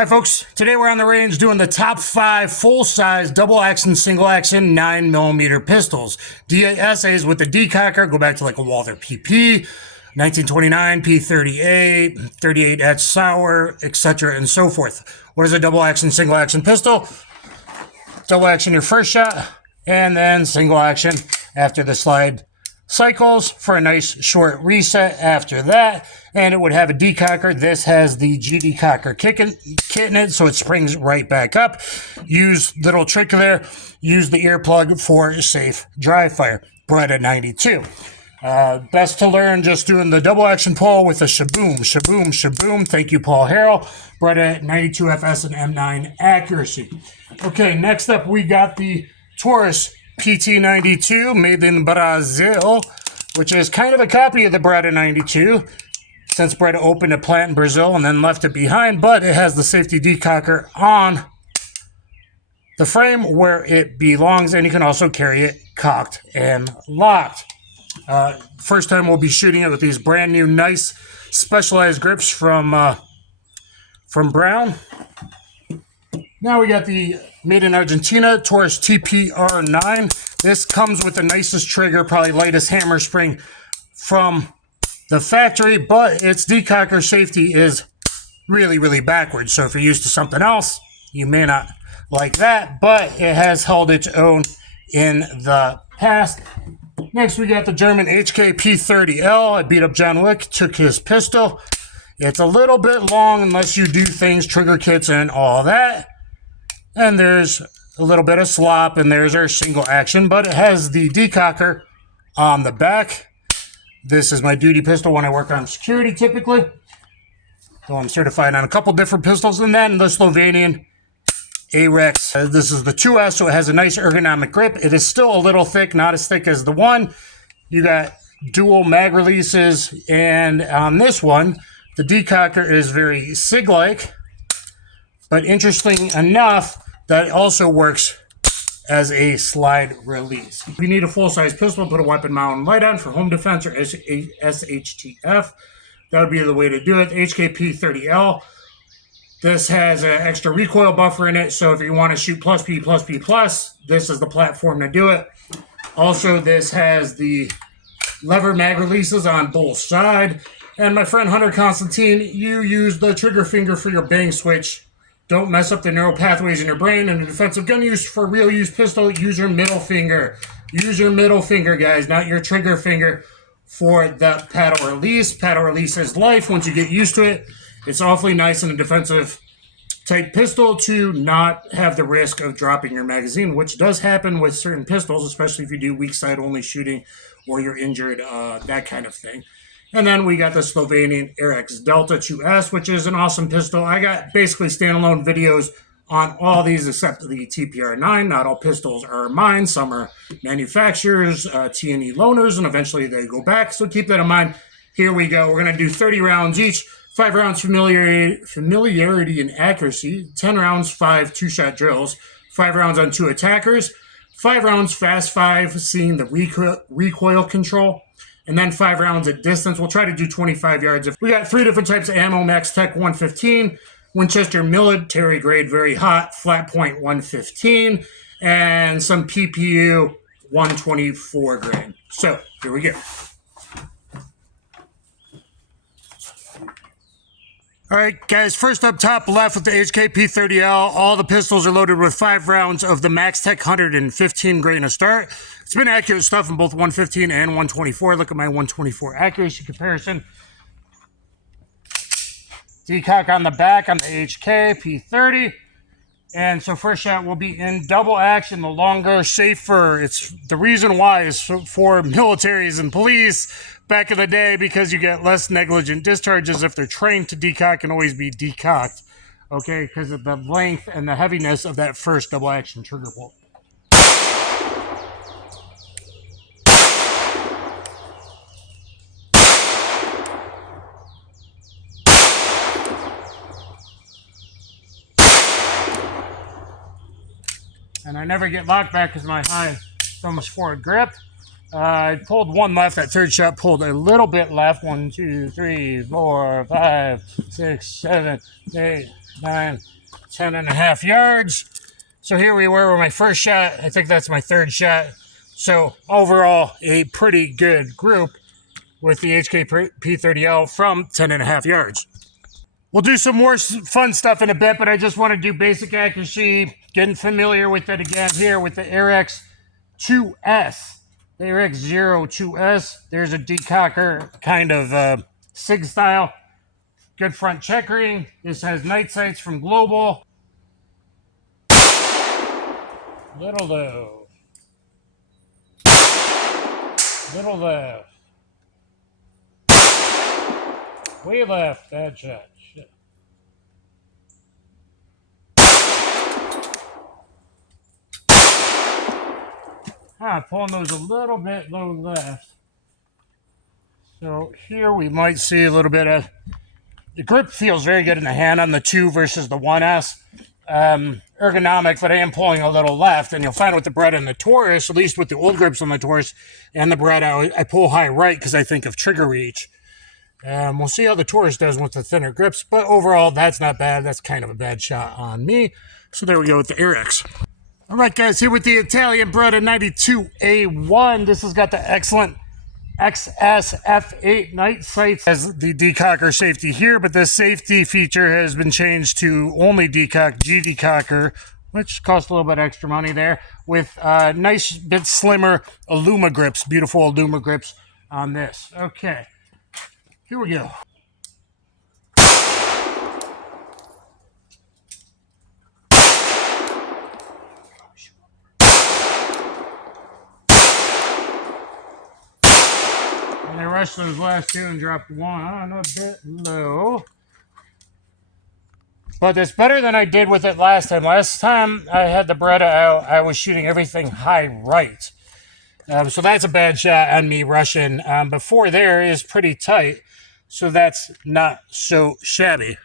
Hi folks, today we're on the range doing the top 5 full-size double-action, single-action 9mm pistols. DASAs with the decocker, go back to like a Walther PP, 1929, P38, 38 at Sauer, etc. and so forth. What is a double-action, single-action pistol? Double-action your first shot, and then single-action after the slide cycles for a nice short reset after that. And it would have a decocker. This has the GD cocker kit in it, so it springs right back up. Use little trick there. Use the earplug for safe dry fire. Beretta 92. Best to learn just doing the double action pull with a shaboom, shaboom, shaboom. Thank you, Paul Harrell. Beretta 92 FS and M9 accuracy. Okay, next up we got the Taurus PT92, made in Brazil, which is kind of a copy of the Beretta 92. Since Beretta opened a plant in Brazil and then left it behind, but it has the safety decocker on the frame where it belongs, and you can also carry it cocked and locked. First time we'll be shooting it with these brand new, nice, specialized grips from Brown. Now we got the made in Argentina Taurus TPR9. This comes with the nicest trigger, probably lightest hammer spring from the factory, but its decocker safety is really, really backwards. So if you're used to something else, you may not like that, but it has held its own in the past. Next, we got the German HK P30L. I beat up John Wick, took his pistol. It's a little bit long unless you do things, trigger kits and all that. And there's a little bit of slop, and there's our single action, but it has the decocker on the back. This is my duty pistol when I work on security typically. So I'm certified on a couple different pistols. And then the Slovenian A-Rex. This is the 2S, so it has a nice ergonomic grip. It is still a little thick, not as thick as the one. You got dual mag releases, and on this one, the decocker is very SIG-like. But interesting enough, that it also works as a slide release. If you need a full-size pistol, put a weapon mount and light on for home defense or SHTF. That would be the way to do it. The HKP30L. This has an extra recoil buffer in it, so if you want to shoot plus P, this is the platform to do it. Also, this has the lever mag releases on both sides. And my friend Hunter Constantine, you use the trigger finger for your bang switch. Don't mess up the neural pathways in your brain. And a defensive gun use for real use pistol, use your middle finger. Use your middle finger, guys, not your trigger finger for the paddle release. Paddle release is life once you get used to it. It's awfully nice in a defensive type pistol to not have the risk of dropping your magazine, which does happen with certain pistols, especially if you do weak side only shooting or you're injured, that kind of thing. And then we got the Slovenian R.A.N.G.E Delta 2S, which is an awesome pistol. I got basically standalone videos on all these except the TPR9. Not all pistols are mine. Some are manufacturers, T&E loaners, and eventually they go back. So keep that in mind. Here we go. We're going to do 30 rounds each. 5 rounds familiarity and accuracy. 10 rounds, 5 two-shot drills. 5 rounds on 2 attackers. 5 rounds fast 5, seeing the recoil control. And then 5 rounds at distance. We'll try to do 25 yards. We got 3 different types of ammo. Max Tech 115, Winchester military grade, very hot, flat point 115, and some PPU 124 grain. So here we go. All right, guys, first up top left with the HKP30L. All the pistols are loaded with 5 rounds of the Max Tech 115 grain to start. It's been accurate stuff in both 115 and 124. Look at my 124 accuracy comparison. Decock on the back on the HKP30. And so first shot will be in double action, the longer, safer. It's the reason why is for militaries and police back in the day, because you get less negligent discharges if they're trained to decock and always be decocked. Okay, because of the length and the heaviness of that first double action trigger pull. And I never get locked back because my high so much forward grip. I pulled one left. That third shot pulled a little bit left. 1, 2, 3, 4, 5, 6, 7, 8, 9, 10.5 yards. So here we were with my first shot. I think that's my third shot. So overall, a pretty good group with the HK P30L from 10.5 yards. We'll do some more fun stuff in a bit, but I just want to do basic accuracy, getting familiar with it again here with the R.A.N.G.E The R.A.N.G.E There's a decocker, kind of SIG style. Good front checkering. This has night sights from Global. Little low. Little left. Way left. Bad shot. Shit. Pulling those a little bit low left. So here we might see a little bit of... The grip feels very good in the hand on the 2 versus the 1S. Ergonomic, but I am pulling a little left, and you'll find with the Beretta and the Taurus, at least with the old grips on the Taurus and the Beretta, I pull high right because I think of trigger reach. We'll see how the Taurus does with the thinner grips, but overall, that's not bad. That's kind of a bad shot on me. So there we go with the R.A.N.G.E. All right, guys, here with the Italian Beretta 92A1. This has got the excellent XS-F8 night sights as the decocker safety here, but this safety feature has been changed to only decock G decocker, which costs a little bit extra money there, with nice bit slimmer Illuma grips, beautiful Illuma grips on this. Okay, here we go. I rushed those last 2 and dropped 1 a bit low. But it's better than I did with it last time. Last time I had the Beretta out, I was shooting everything high right. So that's a bad shot on me rushing. Before there is pretty tight, so that's not so shabby.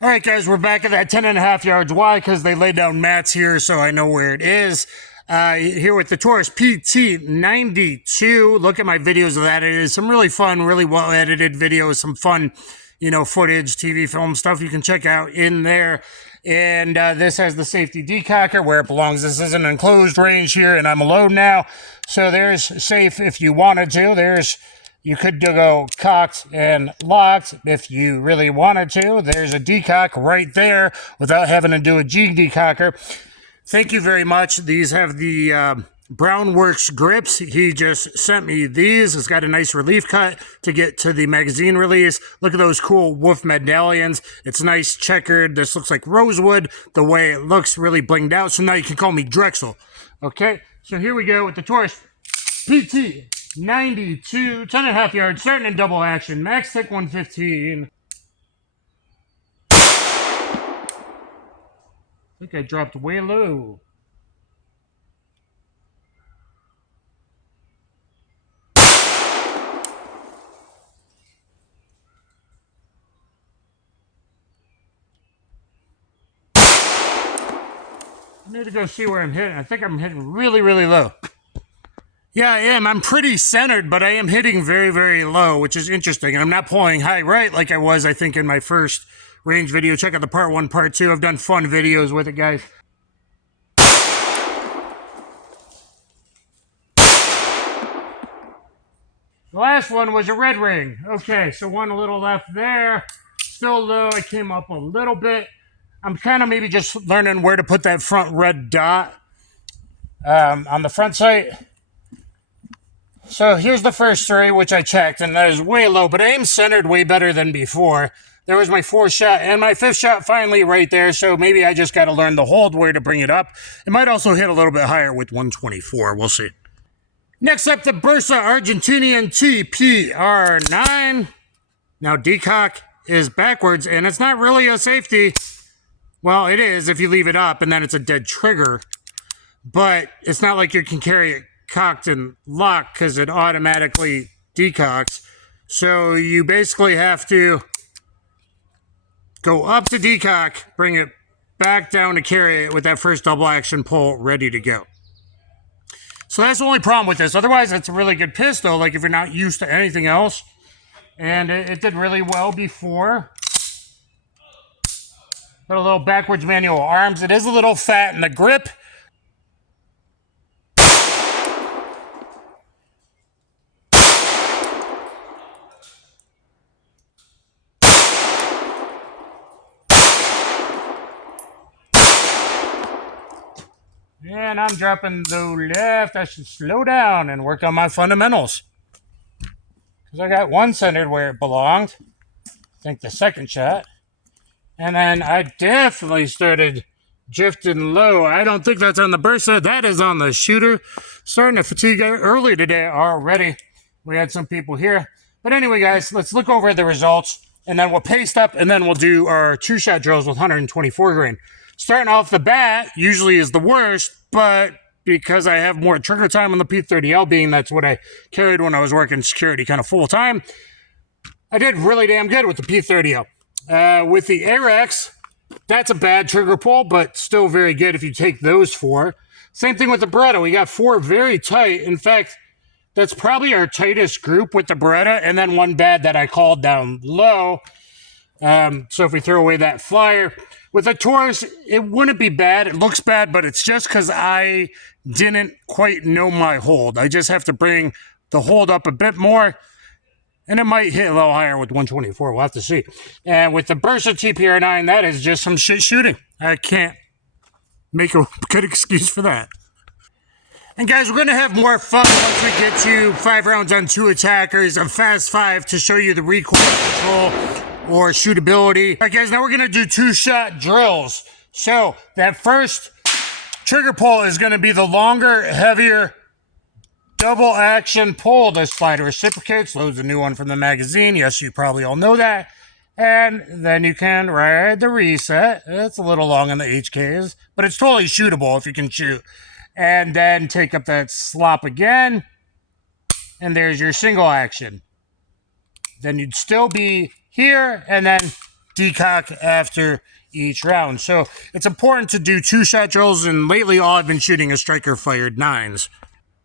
All right, guys, we're back at that 10.5 yards. Why? Because they laid down mats here, so I know where it is. Here with the Taurus PT92. Look at my videos of that. It is some really fun, really well-edited videos, some fun, footage, TV, film stuff you can check out in there. And this has the safety decocker where it belongs. This is an enclosed range here, and I'm alone now. So there's safe if you wanted to. You could go cocked and locked if you really wanted to. There's a decock right there without having to do a G decocker. Thank you very much. These have the Brownworks grips. He just sent me these. It's got a nice relief cut to get to the magazine release. Look at those cool wolf medallions. It's nice checkered. This looks like rosewood, the way it looks, really blinged out. So now you can call me Drexel. Okay, so here we go with the Taurus PT92, 10.5 yards, starting in double action, max tick 115. I think I dropped way low. I need to go see where I'm hitting. I think I'm hitting really, really low. Yeah, I am. I'm pretty centered, but I am hitting very, very low, which is interesting. And I'm not pulling high right like I was, I think, in my first range video. Check out the part 1, part 2. I've done fun videos with it, guys. The last one was a red ring. Okay, so one a little left there. Still low. I came up a little bit. I'm kind of maybe just learning where to put that front red dot on the front sight. So here's the first 3, which I checked, and that is way low, but I am centered way better than before. There was my 4th shot, and my 5th shot finally right there, so maybe I just got to learn the hold where to bring it up. It might also hit a little bit higher with 124. We'll see. Next up, the Bersa Argentinian TPR9. Now, decock is backwards, and it's not really a safety. Well, it is if you leave it up, and then it's a dead trigger. But it's not like you can carry it cocked and locked because it automatically decocks. So you basically have to go up to decock, bring it back down to carry it with that first double action pull ready to go. So that's the only problem with this. Otherwise, it's a really good pistol, like if you're not used to anything else. And it did really well before. Got a little backwards manual arms. It is a little fat in the grip. And I'm dropping the left. I should slow down and work on my fundamentals. Because I got one centered where it belonged. I think the second shot. And then I definitely started drifting low. I don't think that's on the Bersa. That is on the shooter. Starting to fatigue early today already. We had some people here. But anyway, guys, let's look over the results. And then we'll paste up. And then we'll do our two-shot drills with 124 grain. Starting off the bat usually is the worst. But because I have more trigger time on the P30L, being that's what I carried when I was working security kind of full-time, I did really damn good with the P30L. With the R.A.N.G.E, that's a bad trigger pull, but still very good if you take those four. Same thing with the Beretta. We got four very tight. In fact, that's probably our tightest group with the Beretta, and then one bad that I called down low. So if we throw away that flyer. With the Taurus, it wouldn't be bad. It looks bad, but it's just because I didn't quite know my hold. I just have to bring the hold up a bit more. And it might hit a little higher with 124. We'll have to see. And with the Bersa TPR9, that is just some shit shooting. I can't make a good excuse for that. And guys, we're going to have more fun once we get to 5 rounds on 2 attackers, a fast 5 to show you the recoil control or shootability. All right, guys, now we're going to do 2-shot drills. So that first trigger pull is going to be the longer, heavier, double action pull. This slider reciprocates, loads a new one from the magazine. Yes, you probably all know that. And then you can ride the reset. It's a little long on the HKs, but it's totally shootable if you can shoot. And then take up that slop again. And there's your single action. Then you'd still be here and then decock after each round. So it's important to do 2-shot drills, and lately all I've been shooting is striker fired 9s.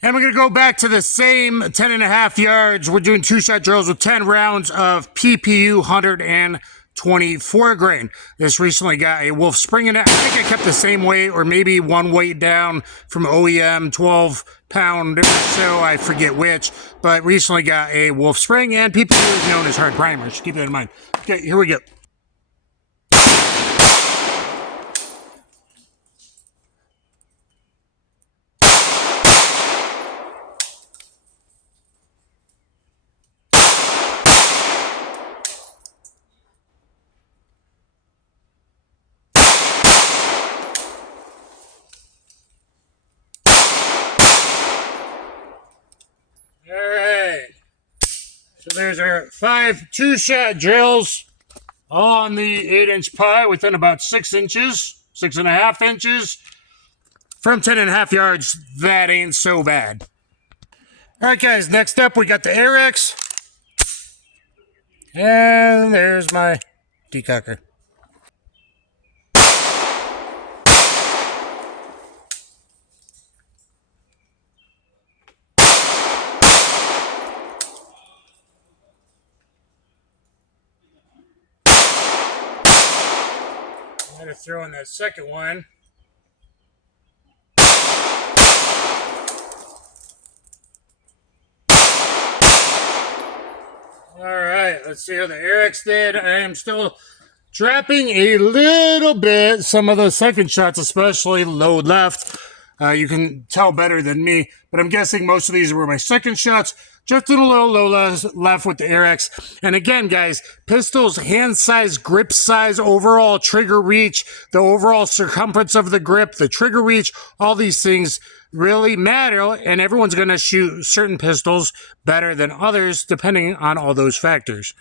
And we're going to go back to the same 10.5 yards. We're doing 2-shot drills with 10 rounds of PPU 124 grain. This recently got a Wolf spring in it. I think I kept the same weight or maybe one weight down from OEM, 12 pound or so, I forget which. But recently got a Wolf spring, and PPU is known as hard primers. Keep that in mind. Okay, here we go. So there's our 5 2-shot drills on the 8-inch pie within about 6 inches, 6.5 inches. From 10.5 yards, that ain't so bad. All right, guys, next up we got the R.A.N.G.E. And there's my decocker. I'm going to throw in that second one. Alright, let's see how the R.A.N.G.E did. I am still dropping a little bit. Some of those second shots, especially low left. You can tell better than me. But I'm guessing most of these were my second shots. Drifted a little low left with the R.A.N.G.E. And again, guys, pistols, hand size, grip size, overall trigger reach, the overall circumference of the grip, the trigger reach, all these things really matter. And everyone's going to shoot certain pistols better than others, depending on all those factors.